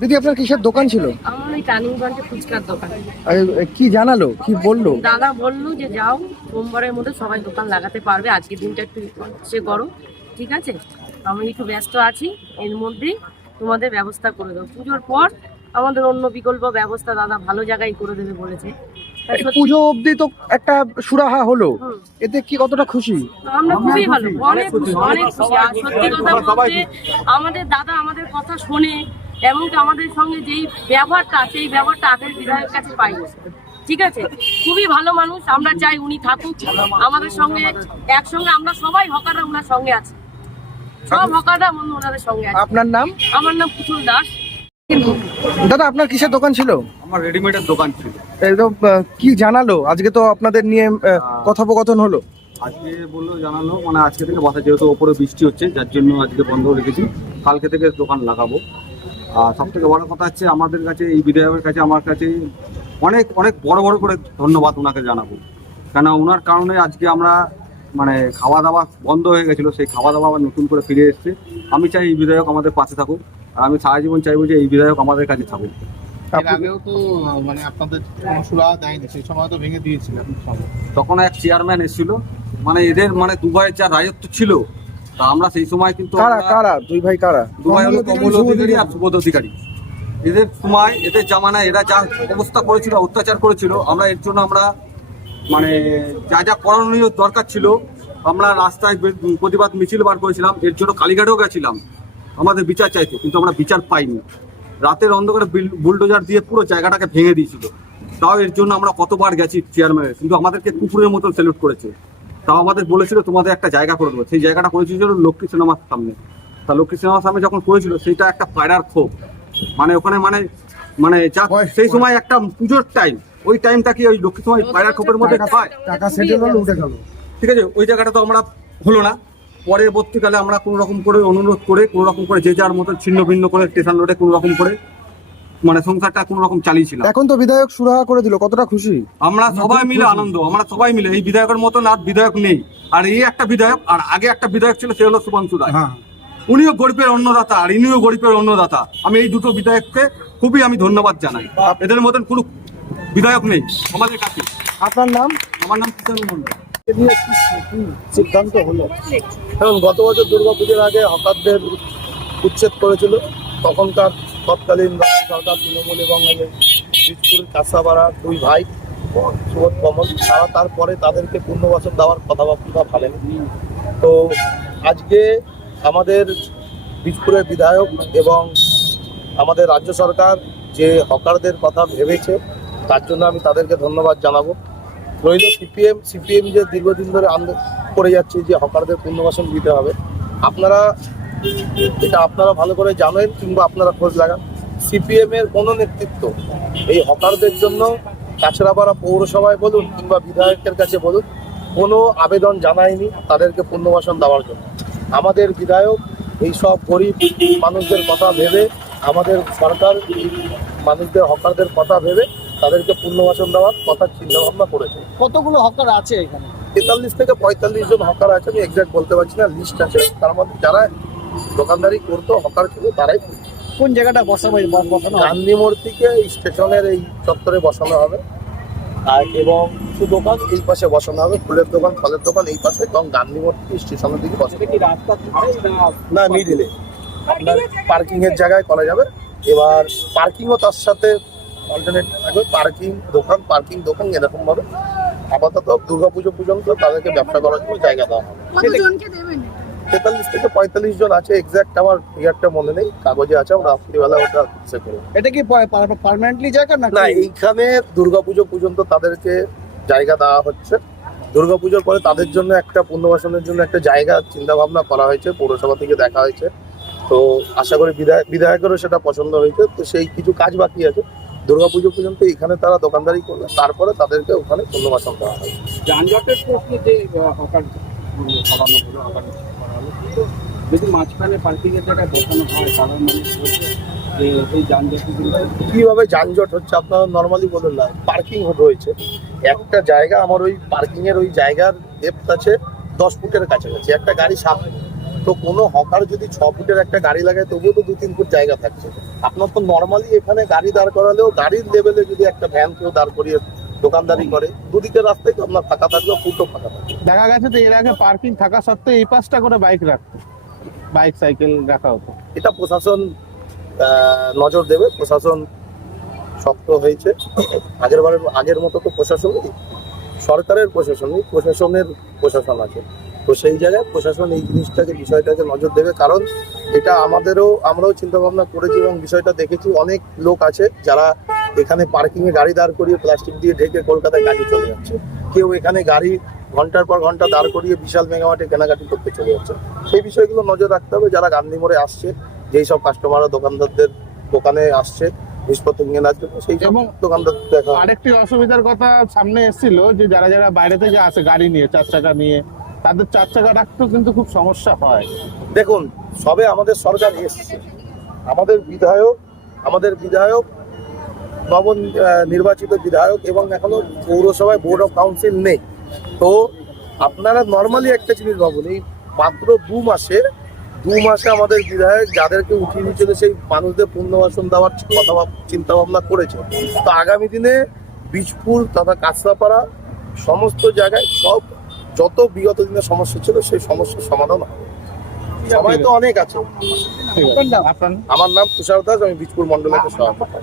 দিদি, আপনার কিসের দোকান ছিল? আমার ওই টার্নিংগঞ্জে ফুচকার দোকান। কি জানালো, কি বললো? দাদা বললো যে যাও, সোমবারের মধ্যে সবাই দোকান লাগাতে পারবে, আজকে দিনটা একটু হচ্ছে গরম, ঠিক আছে, আমি একটু ব্যস্ত আছি, এর মধ্যেই তোমাদের ব্যবস্থা করে দেবো। পুজোর পর আমাদের অন্য বিকল্প ব্যবস্থা দাদা ভালো জায়গায় করে দেবে বলেছে। পুজো অবধি তো একটা সুরাহা হলো, এতে কি কতটা খুশি? আমরা খুবই ভালো, অনেক খুশি, অনেক খুশি। আর সত্যি কথা বলতে আমাদের দাদা আমাদের কথা শোনে এবং আমাদের সঙ্গে যেই ব্যবহারটা আছে এই ব্যবহারটা আগের বিধায়কের কাছে পাই, ঠিক আছে, খুবই ভালো মানুষ। আমরা চাই উনি থাকুক আমাদের সঙ্গে, একসঙ্গে আমরা সবাই হকাররা ওনার সঙ্গে আছি, সব হকাররা ওনাদের সঙ্গে আছে। আপনার নাম? আমার নাম পুতুল দাস। দাদা, আপনার কিসের দোকান ছিল? আমার রেডিমেডের দোকান ছিল। কি জানালো আজকে? তো আপনাদের নিয়ে কথোপকথন হলো। আজকে বললো জানালো মানে আজকে থেকে বসা, যেহেতু ওপরে বৃষ্টি হচ্ছে যার জন্য আজকে বন্ধ রেখেছি, কালকে থেকে দোকান লাগাবো। আর সব থেকে বড় কথা হচ্ছে আমাদের কাছে এই বিধায়কের কাছে আমার কাছে অনেক অনেক বড় বড় করে ধন্যবাদ ওনাকে জানাবো, কেন ওনার কারণে আজকে আমরা মানে খাওয়া দাওয়া বন্ধ হয়ে গেছিলো, সেই খাওয়া দাওয়া আবার নতুন করে ফিরে এসছে। আমি চাই এই বিধায়ক আমাদের পাশে থাকুক, আর আমি সারা জীবন চাইবো যে এই বিধায়ক আমাদের কাছে থাকুক। এর আগেও তো মানে আপনাদের কোনো সুরাহা দেয়নি, সেই সময় তো ভেঙে দিয়েছিলেন। তখন এক চেয়ারম্যান এসেছিল, মানে এদের মানে দুবাইয়ের যা রাজত্ব ছিল, তা আমরা সেই সময় কিন্তু কারা দুই ভাই? কারা? দুবাই হলো কমল অধিকারী আর সুবোধ অধিকারী। এদের সময় এদের জামানায় এরা যা অবস্থা করেছিল, অত্যাচার করেছিল, আমরা এর জন্য আমরা মানে যা যা করণীয় দরকার ছিল আমরা রাস্তায় প্রতিবাদ মিছিল বার করেছিলাম, এর জন্য কালীঘাটেও গেছিলাম আমাদের বিচার চাইতে, কিন্তু আমরা বিচার পাইনি। রাতের অন্ধকারে বুলডোজার দিয়ে পুরো জায়গাটাকে ভেঙে দিয়েছিল, তাও এর জন্য আমরা কতবার গেছি চেয়ারম্যানের, কিন্তু আমাদেরকে কুকুরের মতো স্যালুট করেছে। তাও আমাদের বলেছিল তোমাদের একটা জায়গা করে দেবো, সেই জায়গাটা করেছিল লক্ষ্মী সিনেমার সামনে। তা লক্ষ্মী সিনেমার সামনে যখন করেছিল সেইটা একটা পায়রার ক্ষোভ, মানে ওখানে মানে মানে যা সেই সময় একটা পুজোর টাইম, ওই টাইমটা কি ওই লক্ষ্মী সময় পায়রার ক্ষোভের মধ্যে হয়? টাকা সেটেল হলো, উঠে গেল, ঠিক আছে, ওই জায়গাটা তো আমরা হলো না। পরবর্তীকালে আমরা কোনো রকম করে অনুরোধ করে কোনো রকম করে যে যার মতো ছিন্ন ভিন্ন করে স্টেশন রোডে কোনো রকম করে মানে সংসারটা কোনো রকম চালিয়েছিলাম। এখন তো বিধায়ক সুরাহা করে দিল, কতটা খুশি? আমরা সবাই মিলে আনন্দ, আমরা সবাই মিলে, এই বিধায়কের মতন আর বিধায়ক নেই। আর এই একটা বিধায়ক, আর আগে একটা বিধায়ক ছিল, সে হলো শুভেন্দু রায়। উনিও গরিবের অন্নদাতা আর ইনিও গরিবের অন্নদাতা। আমি এই দুটো বিধায়ককে খুবই আমি ধন্যবাদ জানাই, এদের মতন কোনো বিধায়ক নেই আমাদের কাছে। আপনার নাম? আমার নাম কিষাণ মন্ডল। সিদ্ধান্ত হলো এখন গত বছর দুর্গাপুজোর আগে হকারদের উচ্ছেদ করেছিল, তখনকার তৎকালীন রাজ্য সরকার তৃণমূল এবং বীজপুর কাঁসাপাড়া দুই ভাই সুবোধ কমল, তারা তারপরে তাদেরকে পুনর্বাসন দেওয়ার কথাবার্তা ভালেনি। তো আজকে আমাদের বীজপুরের বিধায়ক এবং আমাদের রাজ্য সরকার যে হকারদের কথা ভেবেছে, তার জন্য আমি তাদেরকে ধন্যবাদ জানাবো। রইল সিপিএম যে দীর্ঘদিন ধরে আন্দোলন করে যাচ্ছে যে হকারদের পুনর্বাসন দিতে হবে। আপনারা ভালো করে জানেন কিংবা আপনারা খোঁজ লাগান, সিপিএমের কোনো নেতৃত্ব এই হকারদের জন্য কাছড়াপাড়া পৌরসভায় বলুন কিংবা বিধায়কের কাছে বলুন কোনো আবেদন জানায়নি তাদেরকে পুনর্বাসন দেওয়ার জন্য। আমাদের বিধায়ক এই সব গরিব মানুষদের কথা ভেবে, আমাদের সরকার মানুষদের হকারদের কথা ভেবে তাদেরকে পুনর্বাসন দেওয়ার কথা চিন্তা ভাবনা করেছে। কতগুলো হকার আছে এখানে? 43 থেকে 45 জন হকার আছে, আমি এক্সাক্ট বলতে পারছি না, লিস্ট আছে। তার মধ্যে যারা দোকানদারি করতো হকার ছিল তারাই। কোন জায়গাটা বসানো? গান্ধী মোড় থেকে স্টেশনের এই চত্বরে বসানো হবে, আর এবং কিছু দোকান এই পাশে বসানো হবে, ফুলের দোকান ফলের দোকান এই পাশে, এবং গান্ধী মোড় থেকে স্টেশনের দিকে বসানো। না, মিডিলে আপনার পার্কিং এর জায়গায় করা যাবে। এবার পার্কিংও তার সাথে অল্টারনেট থাকবে, পার্কিং দোকান এরকম ভাবে। আপাতত দুর্গাপুজো পর্যন্ত তাদেরকে ব্যবসা করার জন্য জায়গা দেওয়া হবে। 43 থেকে 45 জন আছে, এক্সাক্ট আমার ফিগারটা মনে নেই, কাগজে আছে, আমরা রাত্রিবেলা ওটা চেক করব। এটা কি পার্মানেন্টলি জায়গা না? এইখানে দুর্গাপুজো পর্যন্ত তাদেরকে জায়গা দেওয়া হচ্ছে। দুর্গাপুজোর পরে তাদের জন্য একটা পুনর্বাসনের জন্য একটা জায়গা চিন্তা ভাবনা করা হয়েছে, পৌরসভা থেকে দেখা হয়েছে। তো আশা করি বিধায়কেরও সেটা পছন্দ হয়েছে। তো সেই কিছু কাজ বাকি আছে, দুর্গাপুজো পর্যন্ত এখানে তারা দোকানদারি করবে, তারপরে তাদেরকে ওখানে পুনর্বাসন দেওয়া হবে। যানজটের প্রশ্নে যে হকার সরানো হলো, হকার করা হলো, কিন্তু যদি মাঝখানে পার্কিং এর জায়গায় বসানো হয় সাধারণ মানুষ যে এই যানজটগুলো কিভাবে যানজট হচ্ছে আপনারা নর্মালি বলুন না। পার্কিং রয়েছে একটা জায়গা, আমার ওই পার্কিং এর ওই জায়গার ডেপথ আছে 10 ফুটের কাছাকাছি, একটা গাড়ি সামনে। তো তো কোনো হকার যদি 6 ফুটের একটা গাড়ি লাগায় তবুও তো 2-3 ফুট জায়গা থাকছে। আপনার তো নর্মালি এখানে গাড়ি দাঁড় করালেও গাড়ির লেভেলে যদি একটা ভ্যান কেউ দাঁড় করিয়ে দোকানদারি করে, দুদিকের রাস্তায় তো আপনার ফাঁকা থাকলেও ফুটও ফাঁকা থাকবে। দেখা গেছে তো এর আগে পার্কিং থাকা সত্ত্বেও এই পাশটা করে বাইক রাখতো, বাইক সাইকেল রাখা হতো। এটা প্রশাসন নজর দেবে, প্রশাসন শক্ত হয়েছে। আগের মতো তো প্রশাসন নেই, সরকারের প্রশাসন নেই, প্রশাসনের প্রশাসন আছে। তো সেই জায়গায় প্রশাসন এই বিষয়টাকে নজর দেবে, কারণ এটা আমরাও চিন্তা ভাবনা করেছি এবং বিষয়টা দেখেছি। অনেক লোক আছে যারা এখানে পার্কিং এ গাড়ি দাঁড় করিয়ে প্লাস্টিক দিয়ে ঢেকে কলকাতায় কাজে চলে যাচ্ছে। কেউ এখানে গাড়ি ঘন্টার পর ঘন্টা দাঁড় করিয়ে বিশাল মেগামার্টে কেনাকাটি করতে চলে যাচ্ছে। সেই বিষয়গুলো নজর রাখতে হবে। যারা গান্ধী মোড়ে আসছে, যেই সব কাস্টমাররা দোকানদারদের দোকানে আসছে জিনিসপত্র নিয়ে নেওয়ার জন্য, সেই সব এবং দোকানদার দেখা। আরেকটি অসুবিধার কথা সামনে এসেছিল যে যারা বাইরে থেকে আসে গাড়ি নিয়ে, 4 চাকা নিয়ে, তাদের 4 চাকা রাখতেও কিন্তু খুব সমস্যা হয়। দেখুন, সবে আমাদের সরকার এসছে, আমাদের বিধায়ক নির্বাচিত বিধায়ক, এবং এখনো পৌরসভায় বোর্ড অফ কাউন্সিল নেই। তো আপনারা নর্মালি একটা জিনিস ভাবুন, এই মাত্র 2 মাসে আমাদের বিধায়ক যাদেরকে উঠিয়ে দিয়েছিল সেই মানুষদের পুনর্বাসন দেওয়ার চিন্তা ভাবনা করেছে। তো আগামী দিনে বীজপুর তথা কাঁচরাপাড়া সমস্ত জায়গায় সব যত বিগত দিনের সমস্যা ছিল সেই সমস্যার সমাধান হবে। সময় তো অনেক আছে। ঠিক আছে, আপনার আমার নাম তুষার দাস, আমি বীজপুর মন্ডলের সভাপতি।